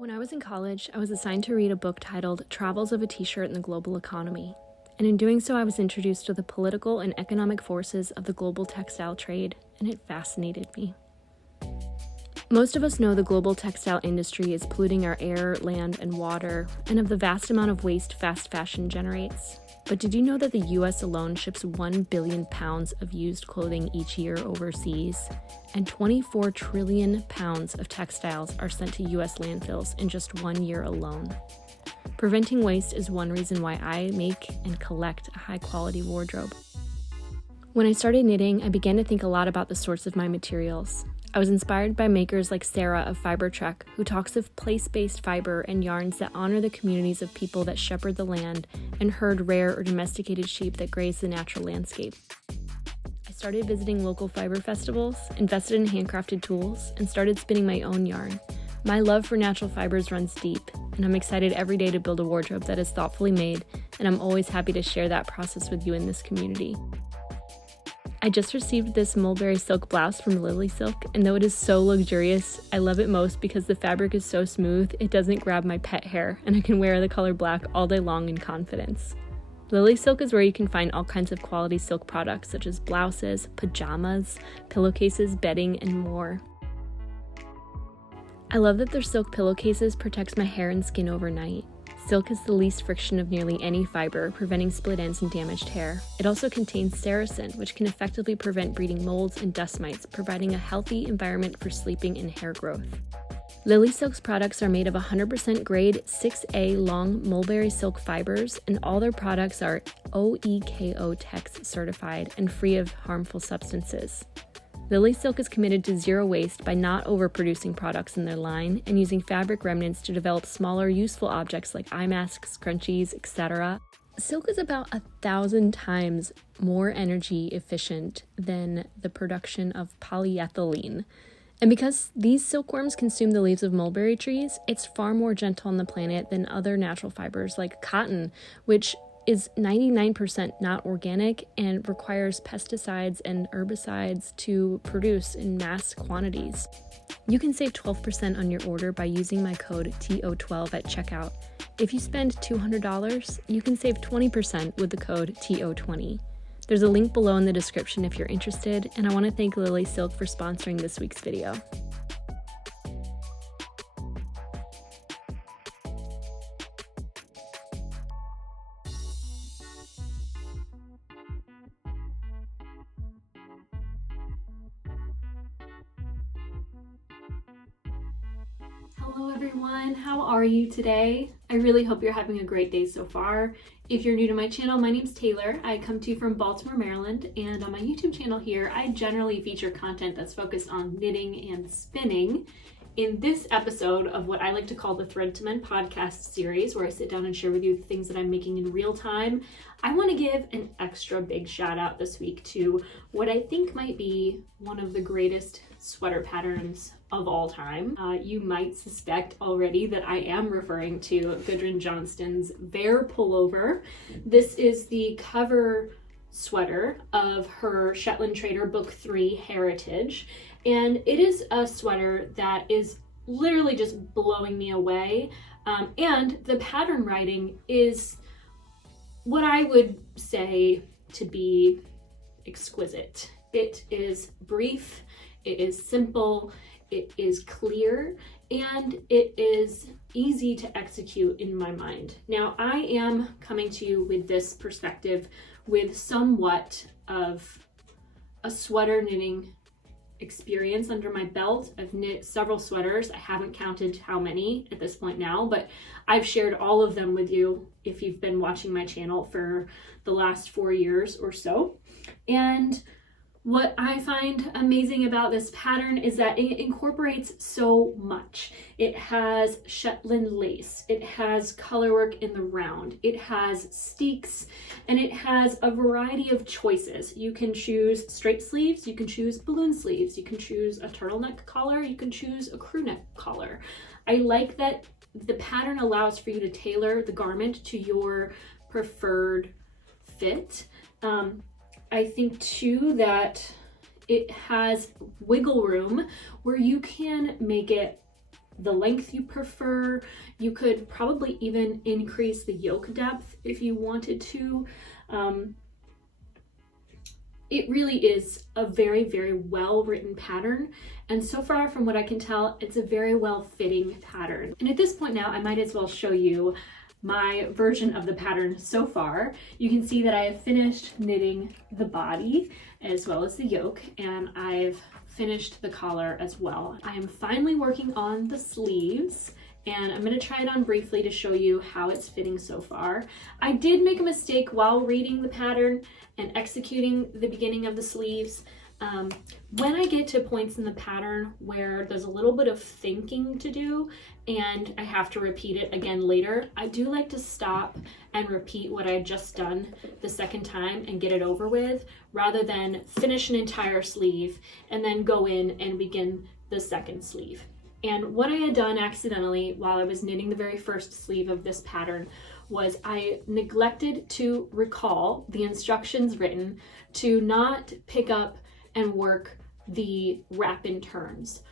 When I was in college, I was assigned to read a book titled Travels of a T-Shirt in the Global Economy. And in doing so, I was introduced to the political and economic forces of the global textile trade, and it fascinated me. Most of us know the global textile industry is polluting our air, land, and water, and of the vast amount of waste fast fashion generates. But did you know that the US alone ships 1 billion pounds of used clothing each year overseas? And 24 trillion pounds of textiles are sent to US landfills in just 1 year alone. Preventing waste is one reason why I make and collect a high-quality wardrobe. When I started knitting, I began to think a lot about the source of my materials. I was inspired by makers like Sarah of Fiber Trek, who talks of place-based fiber and yarns that honor the communities of people that shepherd the land and herd rare or domesticated sheep that graze the natural landscape. I started visiting local fiber festivals, invested in handcrafted tools, and started spinning my own yarn. My love for natural fibers runs deep, and I'm excited every day to build a wardrobe that is thoughtfully made, and I'm always happy to share that process with you in this community. I just received this mulberry silk blouse from Lily Silk, and though it is so luxurious, I love it most because the fabric is so smooth, it doesn't grab my pet hair, and I can wear the color black all day long in confidence. Lily Silk is where you can find all kinds of quality silk products such as blouses, pajamas, pillowcases, bedding, and more. I love that their silk pillowcases protects my hair and skin overnight. Silk is the least friction of nearly any fiber, preventing split ends and damaged hair. It also contains sericin, which can effectively prevent breeding molds and dust mites, providing a healthy environment for sleeping and hair growth. Lily Silk's products are made of 100% grade 6A long mulberry silk fibers, and all their products are OEKO Tex certified and free of harmful substances. Lily Silk is committed to zero waste by not overproducing products in their line and using fabric remnants to develop smaller, useful objects like eye masks, scrunchies, etc. Silk is about 1,000 times more energy efficient than the production of polyethylene. And because these silkworms consume the leaves of mulberry trees, it's far more gentle on the planet than other natural fibers like cotton, which is 99% not organic and requires pesticides and herbicides to produce in mass quantities. You can save 12% on your order by using my code TO12 at checkout. If you spend $200, you can save 20% with the code TO20. There's a link below in the description if you're interested, and I want to thank Lily Silk for sponsoring this week's video. Hello everyone, how are you today? I really hope you're having a great day so far. If you're new to my channel, my name's Taylor. I come to you from Baltimore, Maryland, and on my YouTube channel here, I generally feature content that's focused on knitting and spinning. In this episode of what I like to call the Thread to Mend podcast series, where I sit down and share with you the things that I'm making in real time, I want to give an extra big shout out this week to what I think might be one of the greatest sweater patterns of all time. You might suspect already that I am referring to Gudrun Johnston's Vair pullover. This is the cover sweater of her Shetland Trader Book 3 Heritage, and it is a sweater that is literally just blowing me away, and the pattern writing is what I would say to be exquisite. It is brief, it is simple, it is clear, and it is easy to execute in my mind. Now, I am coming to you with this perspective with somewhat of a sweater knitting experience under my belt. I've knit several sweaters. I haven't counted how many at this point now, but I've shared all of them with you if you've been watching my channel for the last 4 years or so. And what I find amazing about this pattern is that it incorporates so much. It has Shetland lace, it has colorwork in the round, it has steeks, and it has a variety of choices. You can choose straight sleeves, you can choose balloon sleeves, you can choose a turtleneck collar, you can choose a crew neck collar. I like that the pattern allows for you to tailor the garment to your preferred fit. I think too that it has wiggle room where you can make it the length you prefer. You could probably even increase the yoke depth if you wanted to. It really is a very, very well written pattern. And so far, from what I can tell, it's a very well fitting pattern. And at this point now, I might as well show you my version of the pattern so far. You can see that I have finished knitting the body as well as the yoke, and I've finished the collar as well. I am finally working on the sleeves, and I'm going to try it on briefly to show you how it's fitting so far. I did make a mistake while reading the pattern and executing the beginning of the sleeves. When I get to points in the pattern where there's a little bit of thinking to do and I have to repeat it again later, I do like to stop and repeat what I had just done the second time and get it over with, rather than finish an entire sleeve and then go in and begin the second sleeve. And what I had done accidentally while I was knitting the very first sleeve of this pattern was I neglected to recall the instructions written to not pick up and work the wrap and turns.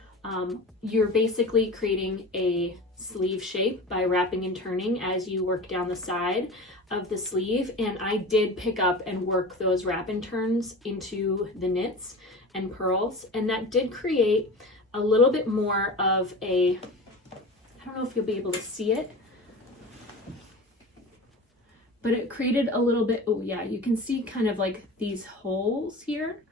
You're basically creating a sleeve shape by wrapping and turning as you work down the side of the sleeve, and I did pick up and work those wrap and turns into the knits and purls, and that did create a little bit more of a, I don't know if you'll be able to see it, but it created a little bit, oh yeah, you can see kind of like these holes here.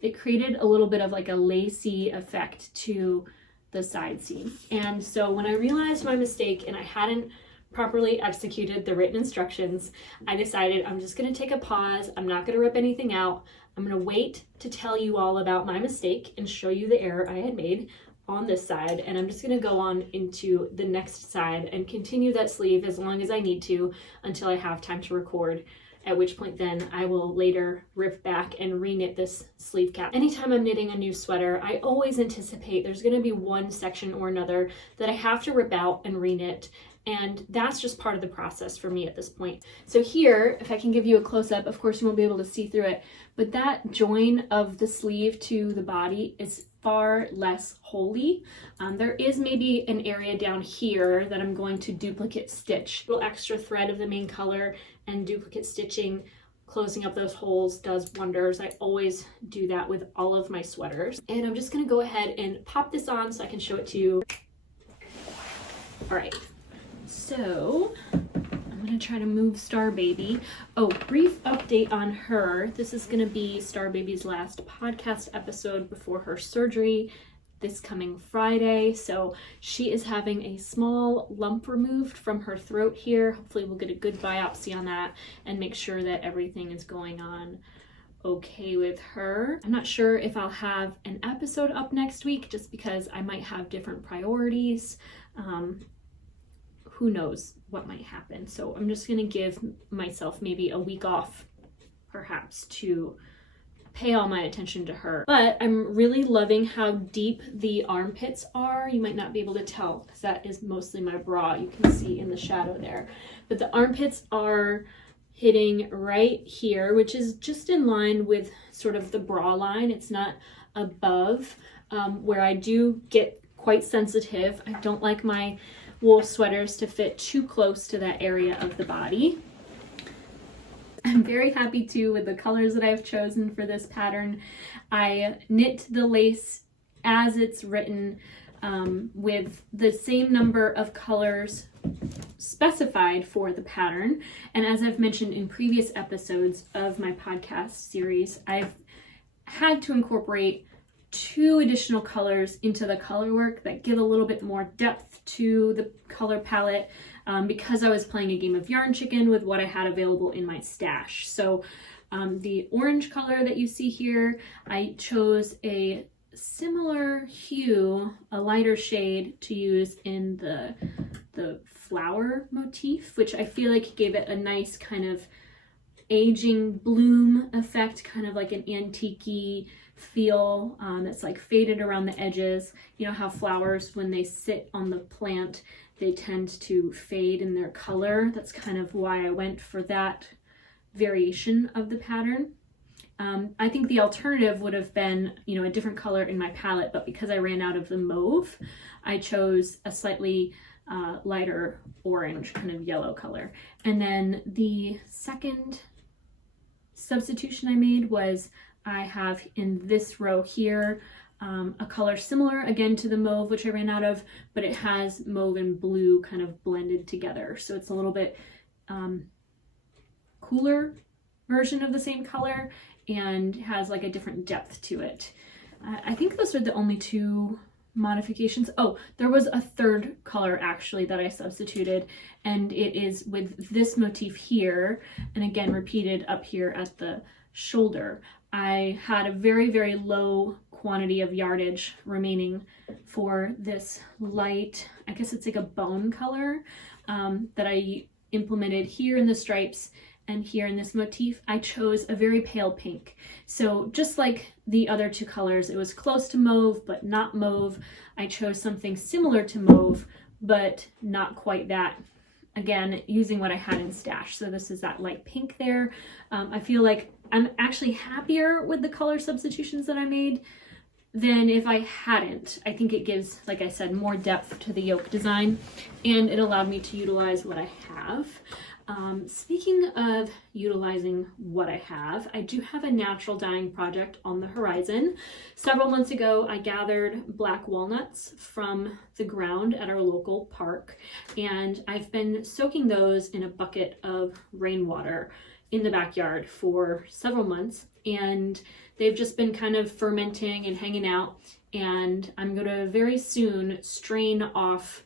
It created a little bit of like a lacy effect to the side seam. And so when I realized my mistake and I hadn't properly executed the written instructions, I decided I'm just going to take a pause. I'm not going to rip anything out. I'm going to wait to tell you all about my mistake and show you the error I had made on this side. And I'm just going to go on into the next side and continue that sleeve as long as I need to until I have time to record, at which point then I will later rip back and re-knit this sleeve cap. Anytime I'm knitting a new sweater, I always anticipate there's going to be one section or another that I have to rip out and re-knit. And that's just part of the process for me at this point. So here, if I can give you a close-up, of course you won't be able to see through it, but that join of the sleeve to the body is far less holy. There is maybe an area down here that I'm going to duplicate stitch. A little extra thread of the main color and duplicate stitching, closing up those holes does wonders. I always do that with all of my sweaters. And I'm just gonna go ahead and pop this on so I can show it to you. All right. So I'm gonna try to move Star Baby. Oh, brief update on her. This is gonna be Star Baby's last podcast episode before her surgery this coming Friday. So she is having a small lump removed from her throat here. Hopefully we'll get a good biopsy on that and make sure that everything is going on okay with her. I'm not sure if I'll have an episode up next week just because I might have different priorities. Who knows what might happen. So I'm just gonna give myself maybe a week off perhaps to pay all my attention to her. But I'm really loving how deep the armpits are. You might not be able to tell because that is mostly my bra. You can see in the shadow there. But the armpits are hitting right here, which is just in line with sort of the bra line. It's not above, where I do get quite sensitive. I don't like my wool sweaters to fit too close to that area of the body. I'm very happy too with the colors that I've chosen for this pattern. I knit the lace as it's written, with the same number of colors specified for the pattern. And as I've mentioned in previous episodes of my podcast series, I've had to incorporate 2 additional colors into the color work that give a little bit more depth to the color palette, because I was playing a game of yarn chicken with what I had available in my stash. So the orange color that you see here, I chose a similar hue, a lighter shade to use in the flower motif, which I feel like gave it a nice kind of aging bloom effect, kind of like an antique-y feel that's like faded around the edges. You know how flowers, when they sit on the plant, they tend to fade in their color. That's kind of why I went for that variation of the pattern. I think the alternative would have been, you know, a different color in my palette, but because I ran out of the mauve, I chose a slightly lighter orange, kind of yellow color. And then the second substitution I made was, I have in this row here a color similar again to the mauve, which I ran out of, but it has mauve and blue kind of blended together. So it's a little bit cooler version of the same color and has like a different depth to it. I think those are the only two modifications. Oh, there was a third color actually that I substituted, and it is with this motif here, and again repeated up here at the shoulder. I had a very, very low quantity of yardage remaining for this light, I guess it's like a bone color, that I implemented here in the stripes and here in this motif. I chose a very pale pink. So just like the other two colors, it was close to mauve, but not mauve. I chose something similar to mauve, but not quite that. Again, using what I had in stash. So this is that light pink there. I feel like I'm actually happier with the color substitutions that I made than if I hadn't. I think it gives, like I said, more depth to the yoke design, and it allowed me to utilize what I have. Speaking of utilizing what I have, I do have a natural dyeing project on the horizon. Several months ago, I gathered black walnuts from the ground at our local park, and I've been soaking those in a bucket of rainwater in the backyard for several months, and they've just been kind of fermenting and hanging out, and I'm going to very soon strain off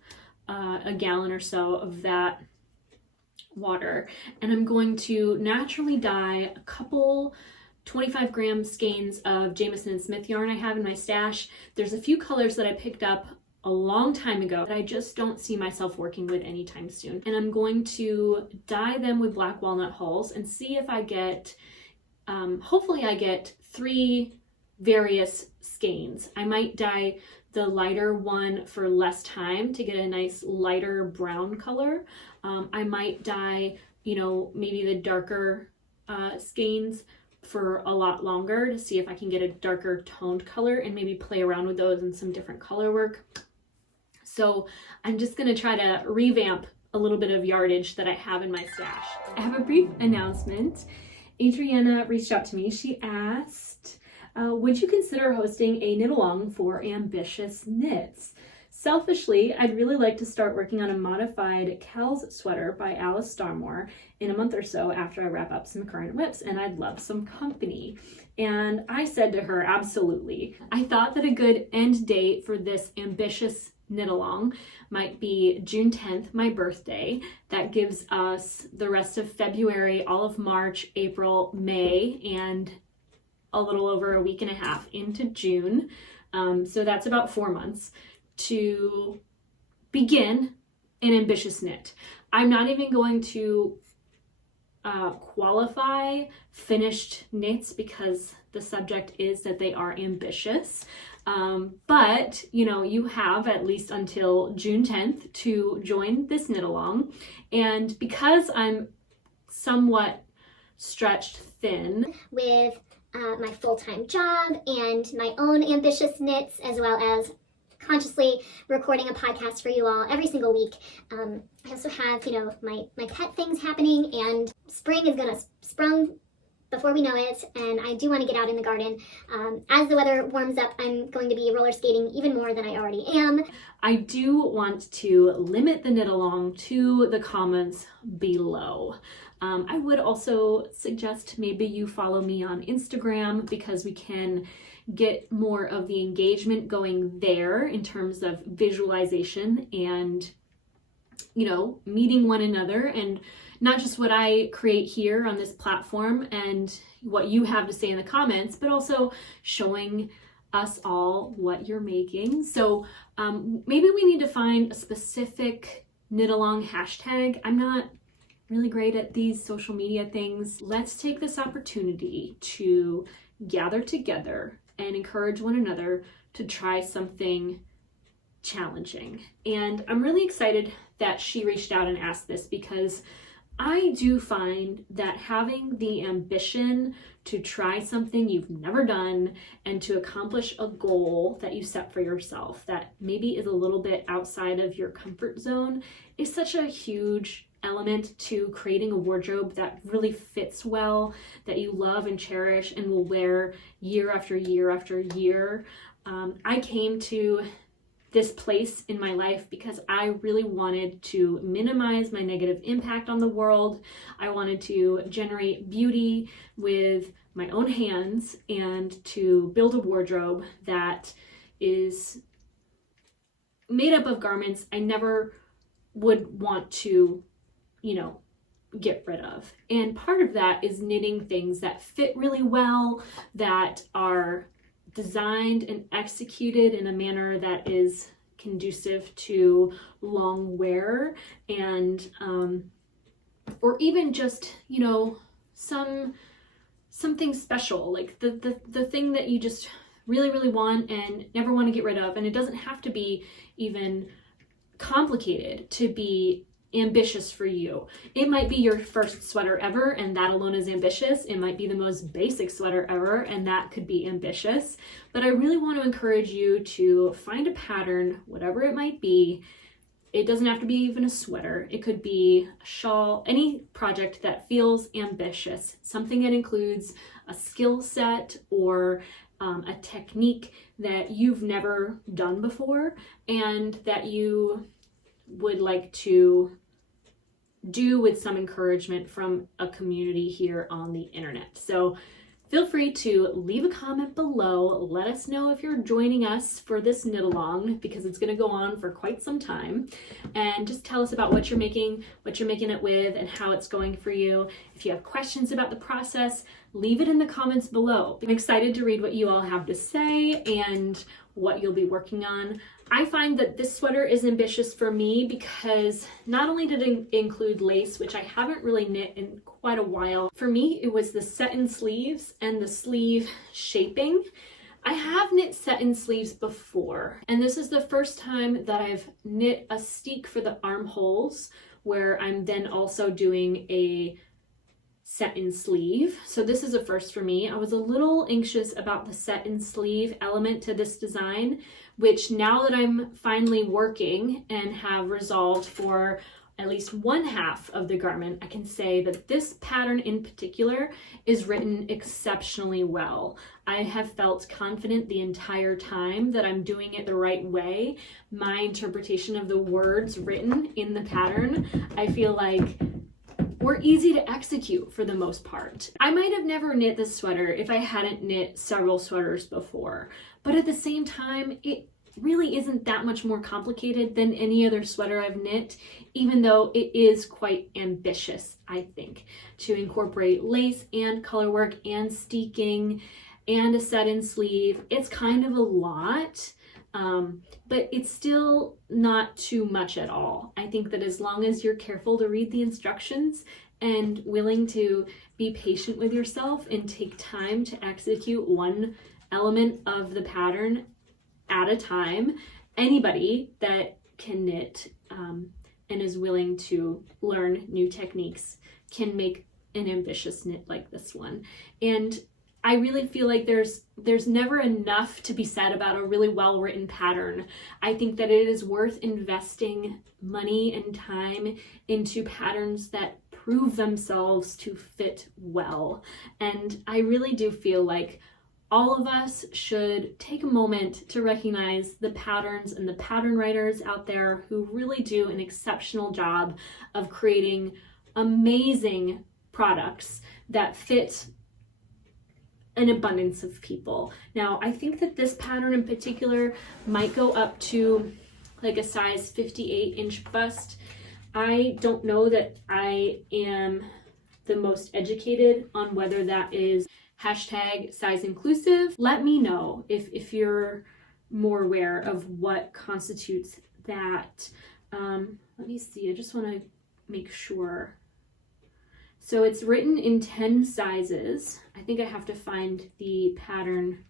a gallon or so of that water, and I'm going to naturally dye a couple 25-gram skeins of Jamieson and Smith yarn I have in my stash. There's a few colors that I picked up a long time ago that I just don't see myself working with anytime soon, and I'm going to dye them with black walnut hulls and see if I get hopefully I get 3 various skeins. I might dye the lighter one for less time to get a nice lighter brown color. I might dye, you know, maybe the darker skeins for a lot longer to see if I can get a darker toned color and maybe play around with those in some different color work. So I'm just gonna try to revamp a little bit of yardage that I have in my stash. I have a brief announcement. Adriana reached out to me. She asked, would you consider hosting a knit along for ambitious knits? Selfishly, I'd really like to start working on a modified Cal's sweater by Alice Starmore in a month or so after I wrap up some current whips, and I'd love some company. And I said to her, absolutely. I thought that a good end date for this ambitious knit along might be June 10th, my birthday. That gives us the rest of February, all of March, April, May, and a little over a week and a half into June. So that's about 4 months to begin an ambitious knit. I'm not even going to qualify finished knits because the subject is that they are ambitious. But you know, you have at least until June 10th to join this knit along. And because I'm somewhat stretched thin with my full-time job and my own ambitious knits, as well as consciously recording a podcast for you all every single week. I also have, you know, my pet things happening, and spring is gonna sprung before we know it, and I do want to get out in the garden. As the weather warms up, I'm going to be roller skating even more than I already am. I do want to limit the knit along to the comments below. I would also suggest maybe you follow me on Instagram, because we can get more of the engagement going there in terms of visualization and, you know, meeting one another, and not just what I create here on this platform and what you have to say in the comments, but also showing us all what you're making. So maybe we need to find a specific knit along hashtag. I'm not really great at these social media things. Let's take this opportunity to gather together and encourage one another to try something challenging. And I'm really excited that she reached out and asked this, because I do find that having the ambition to try something you've never done and to accomplish a goal that you set for yourself that maybe is a little bit outside of your comfort zone is such a huge element to creating a wardrobe that really fits well, that you love and cherish and will wear year after year after year. I came to this place in my life because I really wanted to minimize my negative impact on the world. I wanted to generate beauty with my own hands and to build a wardrobe that is made up of garments I never would want to, get rid of. And part of that is knitting things that fit really well, that are designed and executed in a manner that is conducive to long wear and or even just something special, like the thing that you just really want and never want to get rid of. And it doesn't have to be even complicated to be ambitious for you. It might be your first sweater ever, and that alone is ambitious. It might be the most basic sweater ever, and that could be ambitious. But I really want to encourage you to find a pattern, whatever it might be. It doesn't have to be even a sweater. It could be a shawl, any project that feels ambitious, something that includes a skill set or a technique that you've never done before and that you would like to do with some encouragement from a community here on the internet. So feel free to leave a comment below. Let us know if you're joining us for this knit along, because it's going to go on for quite some time. And just tell us about what you're making it with, and how it's going for you. If you have questions about the process, leave it in the comments below. I'm excited to read what you all have to say and what you'll be working on. I find that this sweater is ambitious for me because not only did it include lace, which I haven't really knit in quite a while. For me, it was the set-in sleeves and the sleeve shaping. I have knit set-in sleeves before, and this is the first time that I've knit a steek for the armholes, where I'm then also doing a set-in sleeve. So this is a first for me. I was a little anxious about the set-in sleeve element to this design, which now that I'm finally working and have resolved for at least one half of the garment, I can say that this pattern in particular is written exceptionally well. I have felt confident the entire time that I'm doing it the right way. My interpretation of the words written in the pattern, I feel like were easy to execute for the most part. I might have never knit this sweater if I hadn't knit several sweaters before, but at the same time, it really isn't that much more complicated than any other sweater I've knit, even though it is quite ambitious, I think, to incorporate lace and color work and steeking and a set-in sleeve. It's kind of a lot, but it's still not too much at all. I think that as long as you're careful to read the instructions and willing to be patient with yourself and take time to execute one element of the pattern at a time, anybody that can knit and is willing to learn new techniques can make an ambitious knit like this one. And I really feel like there's never enough to be said about a really well-written pattern. I think that it is worth investing money and time into patterns that prove themselves to fit well. And I really do feel like all of us should take a moment to recognize the patterns and the pattern writers out there who really do an exceptional job of creating amazing products that fit an abundance of people. Now, I think that this pattern in particular might go up to like a size 58-inch bust. I don't know that I am the most educated on whether that is hashtag size inclusive. Let me know if you're more aware of what constitutes that. Let me see, I just want to make sure. So it's written in 10 sizes. I think I have to find the pattern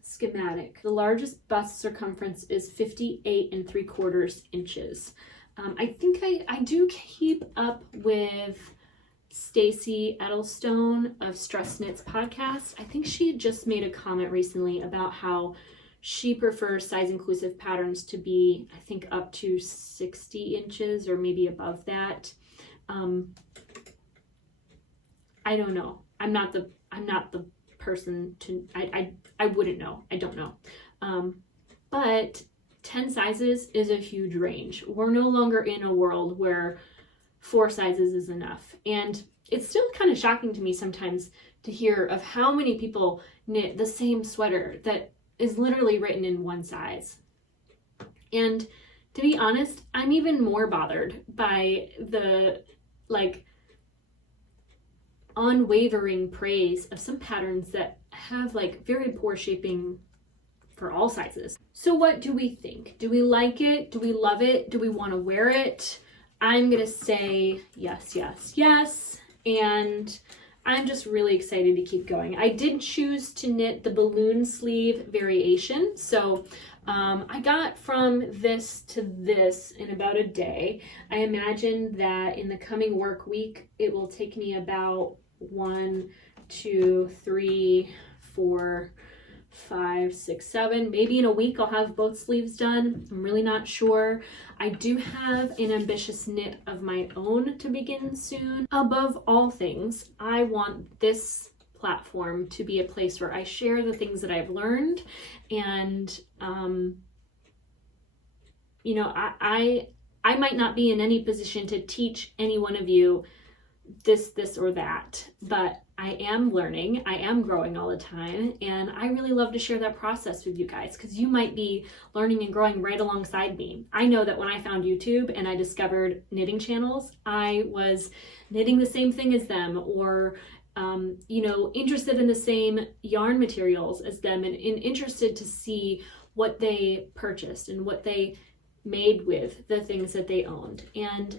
schematic. The largest bust circumference is 58 3/4 inches. I think I do keep up with Stacy Edelstone of Stress Knits podcast. I think she just made a comment recently about how she prefers size inclusive patterns to be, I think, up to 60 inches or maybe above that. I don't know. I'm not the person to, I wouldn't know. I don't know. But 10 sizes is a huge range. We're no longer in a world where 4 sizes is enough. And it's still kind of shocking to me sometimes to hear of how many people knit the same sweater that is literally written in 1 size. And to be honest, I'm even more bothered by the unwavering praise of some patterns that have very poor shaping for all sizes. So what do we think? Do we like it? Do we love it? Do we want to wear it? I'm gonna say yes, yes, yes. And I'm just really excited to keep going. I did choose to knit the balloon sleeve variation. So I got from this to this in about a day. I imagine that in the coming work week, it will take me about 1, 2, 3, 4, 5, 6, 7. Maybe in a week I'll have both sleeves done. I'm really not sure. I do have an ambitious knit of my own to begin soon. Above all things, I want this platform to be a place where I share the things that I've learned, and you know, I might not be in any position to teach any one of you this or that, but I am learning, I am growing all the time, and I really love to share that process with you guys, because you might be learning and growing right alongside me. I know that when I found YouTube and I discovered knitting channels, I was knitting the same thing as them, or you know, interested in the same yarn materials as them, and interested to see what they purchased and what they made with the things that they owned. And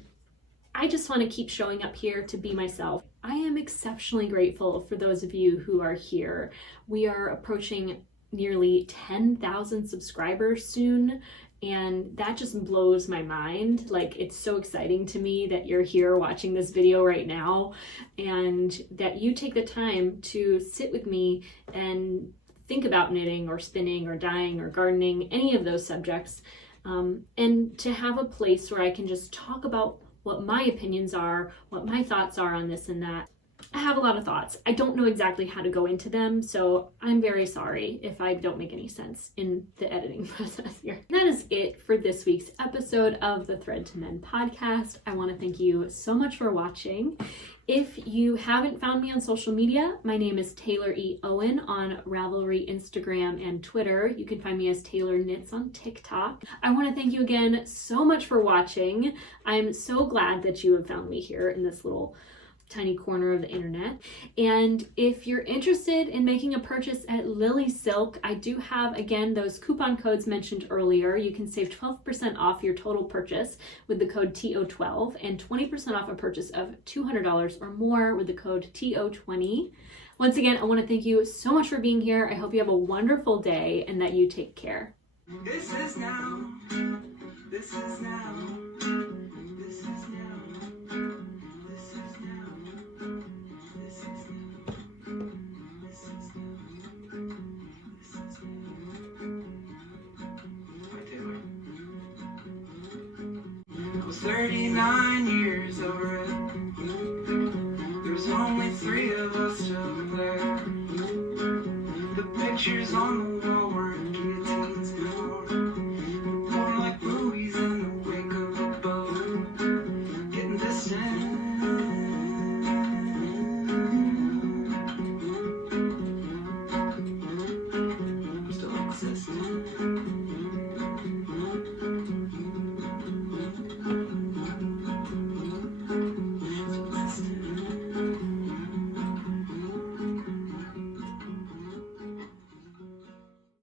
I just want to keep showing up here to be myself. I am exceptionally grateful for those of you who are here. We are approaching nearly 10,000 subscribers soon, and that just blows my mind. It's so exciting to me that you're here watching this video right now, and that you take the time to sit with me and think about knitting or spinning or dyeing or gardening, any of those subjects, and to have a place where I can just talk about what my opinions are, what my thoughts are on this and that. I have a lot of thoughts. I don't know exactly how to go into them, so I'm very sorry if I don't make any sense in the editing process here. And that is it for this week's episode of the Thread to Mend podcast. I want to thank you so much for watching. If you haven't found me on social media, my name is Taylor E. Owen on Ravelry, Instagram, and Twitter. You can find me as Taylor Knits on TikTok. I want to thank you again so much for watching. I'm so glad that you have found me here in this little tiny corner of the internet. And if you're interested in making a purchase at Lily Silk, I do have, again, those coupon codes mentioned earlier. You can save 12% off your total purchase with the code TO12 and 20% off a purchase of $200 or more with the code TO20. Once again, I want to thank you so much for being here. I hope you have a wonderful day and that you take care. This is now. This is now. This is now. This is now. This is now. This is now. This is now. Hi, Taylor. I was 39 years over it. There's only 3 of us still there. The pictures on the wall